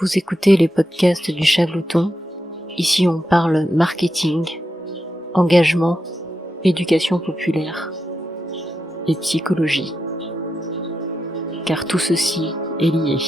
Vous écoutez les podcasts du Chaglouton. Ici on parle marketing, engagement, éducation populaire et psychologie. Car tout ceci est lié.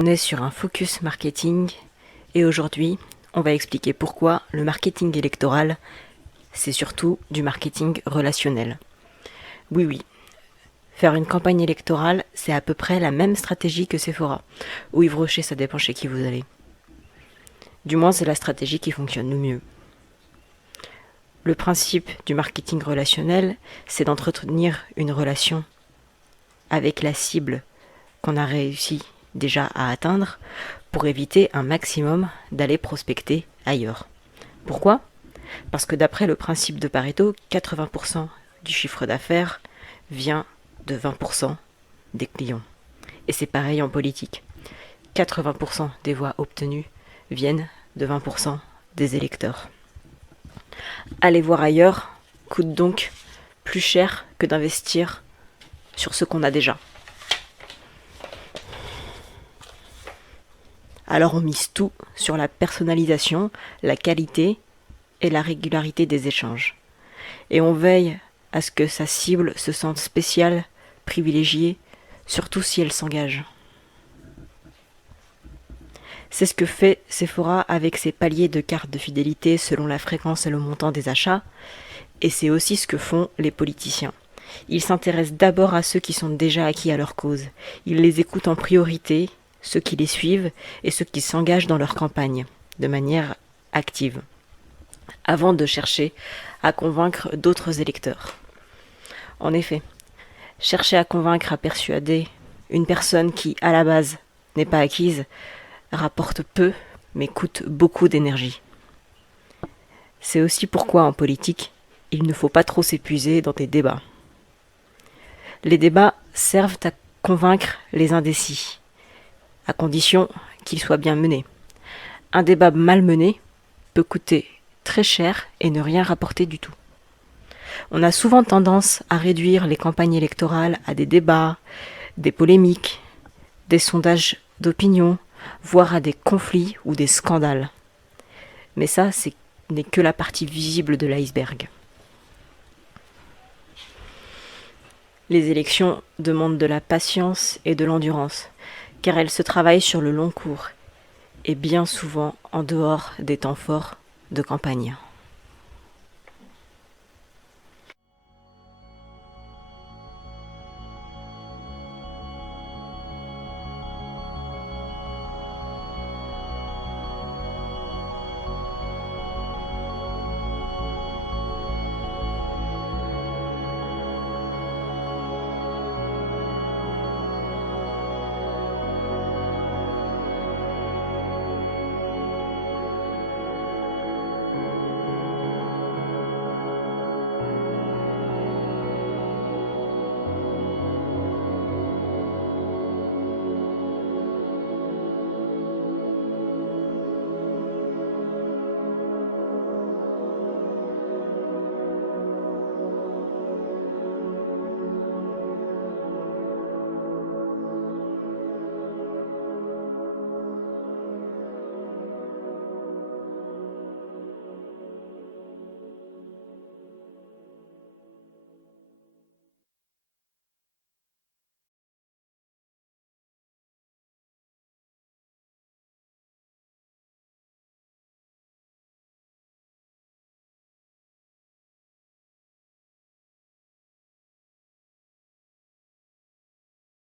On est sur un focus marketing et aujourd'hui, on va expliquer pourquoi le marketing électoral, c'est surtout du marketing relationnel. Oui, faire une campagne électorale, c'est à peu près la même stratégie que Sephora ou Yves Rocher, ça dépend chez qui vous allez. Du moins, c'est la stratégie qui fonctionne le mieux. Le principe du marketing relationnel, c'est d'entretenir une relation avec la cible qu'on a réussi déjà à atteindre pour éviter un maximum d'aller prospecter ailleurs. Pourquoi ? Parce que d'après le principe de Pareto, 80% du chiffre d'affaires vient de 20% des clients. Et c'est pareil en politique. 80% des voix obtenues viennent de 20% des électeurs. Aller voir ailleurs coûte donc plus cher que d'investir sur ce qu'on a déjà. Alors on mise tout sur la personnalisation, la qualité et la régularité des échanges. Et on veille à ce que sa cible se sente spéciale, privilégiée, surtout si elle s'engage. C'est ce que fait Sephora avec ses paliers de cartes de fidélité selon la fréquence et le montant des achats, et c'est aussi ce que font les politiciens. Ils s'intéressent d'abord à ceux qui sont déjà acquis à leur cause. Ils les écoutent en priorité, ceux qui les suivent et ceux qui s'engagent dans leur campagne, de manière active, avant de chercher à convaincre d'autres électeurs. En effet, chercher à convaincre, à persuader une personne qui, à la base, n'est pas acquise, rapporte peu, mais coûte beaucoup d'énergie. C'est aussi pourquoi, en politique, il ne faut pas trop s'épuiser dans des débats. Les débats servent à convaincre les indécis, à condition qu'ils soient bien menés. Un débat mal mené peut coûter très cher et ne rien rapporter du tout. On a souvent tendance à réduire les campagnes électorales à des débats, des polémiques, des sondages d'opinion, voire à des conflits ou des scandales. Mais ça, ce n'est que la partie visible de l'iceberg. Les élections demandent de la patience et de l'endurance, car elles se travaillent sur le long cours, et bien souvent en dehors des temps forts de campagne.